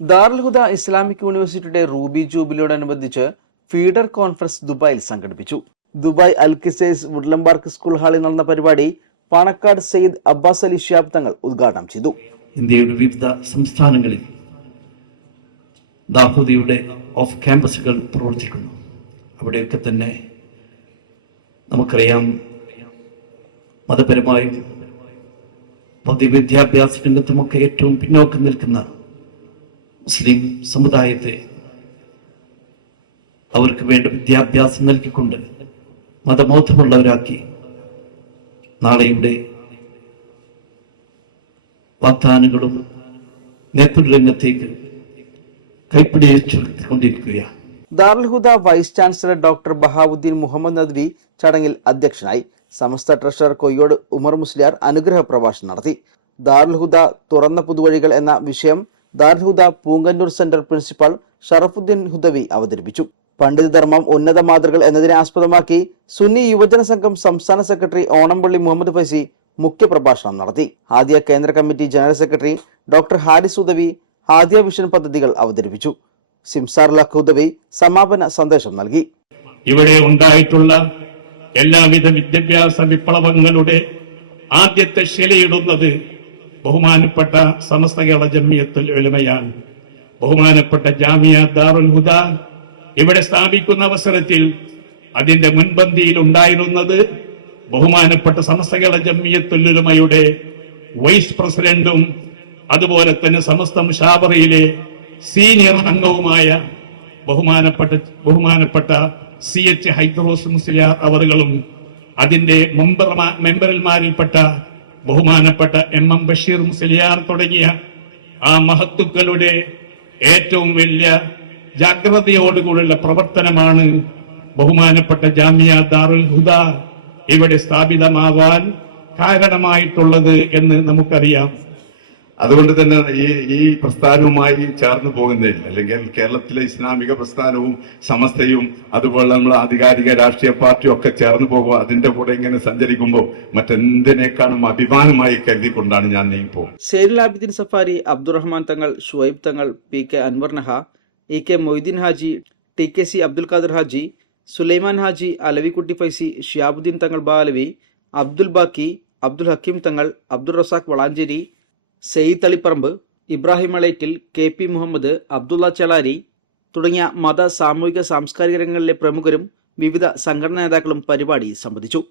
ദാറുൽ ഹുദ Islamic യൂണിവേഴ്സിറ്റിയുടെ Ruby ജൂബിലിയോടനുബന്ധിച്ച് feeder conference ദുബായിൽ സംഘടിപ്പിച്ചു. Dubai Al Qusais Woodlem park school ഹാളിൽ നടന്ന പരിപാടി പാണക്കാട് സയ്യിദ് അബ്ബാസ് അലി ശിഹാബ് തങ്ങൾ ഉദ്ഘാടനം ചെയ്തു. ഇന്ത്യയുടെ വിവിധ സംസ്ഥാനങ്ങളിൽ ദാഹുദയുടെ ഓഫ് ക്യാമ്പസുകൾ പ്രവർത്തിക്കുന്നു. അവിടെയൊക്കെ തന്നെ നമുക്കറിയാം, മതപരമായും പൊതുവിദ്യാഭ്യാസ രംഗത്തുമൊക്കെ ഏറ്റവും പിന്നോക്കം നിൽക്കുന്ന മുസ്ലിം സമുദായത്തെ അവർക്ക് വേണ്ട വിദ്യാഭ്യാസം നൽകിക്കൊണ്ട് മതബോധമുള്ളവരാക്കി നാളെയുടെ വാഗ്ദാനങ്ങളും നേതൃരംഗത്തേക്ക് കൈപ്പിടിച്ചുകൊണ്ടിരിക്കുകയാണ്. Darul Huda vice chancellor doctor Bahauddeen Muhammed Nadwi ചടങ്ങിൽ അധ്യക്ഷനായി. സമസ്ത ട്രഷറർ കൊയ്യോട് ഉമർ മുസ്ലിയാർ അനുഗ്രഹ പ്രഭാഷണം നടത്തി. ദാറുൽ ഹുദ തുറന്ന പുതുവഴികൾ എന്ന വിഷയം ദാറുൽ ഹുദ പൂങ്കന്നൂർ സെന്റർ പ്രിൻസിപ്പൽ ഷറഫുദ്ദീൻ ഹുദവി അവതരിപ്പിച്ചു. പണ്ഡിത ധർമ്മം ഉന്നത മാതൃകൾ എന്നതിനെ ആസ്പദമാക്കി സുന്നി യുവജന സംഘം സംസ്ഥാന സെക്രട്ടറി ഓണംപള്ളി മുഹമ്മദ് ഫൈസി മുഖ്യപ്രഭാഷണം നടത്തി. ഹാദിയ കേന്ദ്ര committee general secretary doctor Haris Hudawi Hadiya vision പദ്ധതികൾ അവതരിപ്പിച്ചു. സിംസാർ ലഖ് ഹുദവി സമാപന സന്ദേശം നൽകി. ഇവിടെ ഉണ്ടായിട്ടുള്ള എല്ലാവിധ വിദ്യാഭ്യാസ വിപ്ലവങ്ങളുടെ ആദ്യത്തെ ശിലയിടുന്നത് ബഹുമാനപ്പെട്ട സമസ്ത കേരള ജംഇയ്യത്തുൽ ഉലമയാണ്. ബഹുമാനപ്പെട്ട ജാമിയ ദാറുൽ ഹുദ ഇവിടെ സ്ഥാപിക്കുന്ന അവസരത്തിൽ അതിന്റെ മുൻപന്തിയിൽ ഉണ്ടായിരുന്നത് ബഹുമാനപ്പെട്ട സമസ്ത കേരള ജംഇയ്യത്തുൽ ഉലമയുടെ വൈസ് പ്രസിഡന്റും അതുപോലെ തന്നെ സമസ്ത മുശാവറയിലെ സീനിയർ അംഗവുമായ ബഹുമാനപ്പെട്ട CH ഹൈദ്രോസ് മുസ്ലിയാർ അവറുകളും അതിന്റെ മെമ്പർമാരിൽപ്പെട്ട ബഹുമാനപ്പെട്ട MM ബഷീർ മുസ്ലിയാർ തുടങ്ങിയ ആ മഹത്തുക്കളുടെ ഏറ്റവും വലിയ ജാഗ്രതയോടുകൂടിയുള്ള പ്രവർത്തനമാണ് ബഹുമാനപ്പെട്ട ജാമിയ ദാറുൽ ഹുദ ഇവിടെ സ്ഥാപിതമാവാൻ കാരണമായിട്ടുള്ളത് എന്ന് നമുക്കറിയാം. അതുകൊണ്ട് തന്നെ ഈ പ്രസ്ഥാനവുമായി ചേർന്ന് പോകുന്നതിൽ, അല്ലെങ്കിൽ കേരളത്തിലെ ഇസ്ലാമിക പ്രസ്ഥാനവും സമസ്തയും അതുപോലെ നമ്മൾ ആധികാരിക രാഷ്ട്രീയ പാർട്ടിയും ഒക്കെ ചേർന്ന് പോകുമ്പോൾ അതിന്റെ കൂടെ ഇങ്ങനെ സഞ്ചരിക്കുമ്പോൾ മറ്റെന്തിനേക്കാളും അഭിമാനമായി കരുതിക്കൊണ്ടാണ് ഞാൻ നീങ്ങിപ്പോ. സൈനുൽ ആബിദീൻ സഫാരി, അബ്ദുറഹ്മാൻ തങ്ങൾ, ഷുഹൈബ് തങ്ങൾ, PK അൻവർ നഹ, EK മൊയ്തീൻ ഹാജി, TKC അബ്ദുൽ ഖാദർ ഹാജി, സുലൈമാൻ ഹാജി, അലവിക്കുട്ടി ഫൈസി, ഷിയാബുദ്ദീൻ തങ്ങൾ ബാലവി, അബ്ദുൽ ബാക്കി, അബ്ദുൽ ഹക്കീം തങ്ങൾ, അബ്ദുൾ റസാഖ് വളാഞ്ചേരി, സെയ്ദ് അലിപ്പറമ്പ്, ഇബ്രാഹിം അളൈറ്റിൽ, KP മുഹമ്മദ്, അബ്ദുള്ള ചലാരി തുടങ്ങിയ മത, സാമൂഹിക, സാംസ്കാരിക രംഗങ്ങളിലെ പ്രമുഖരും വിവിധ സംഘടനാ നേതാക്കളും പരിപാടിയിൽ സംബന്ധിച്ചു.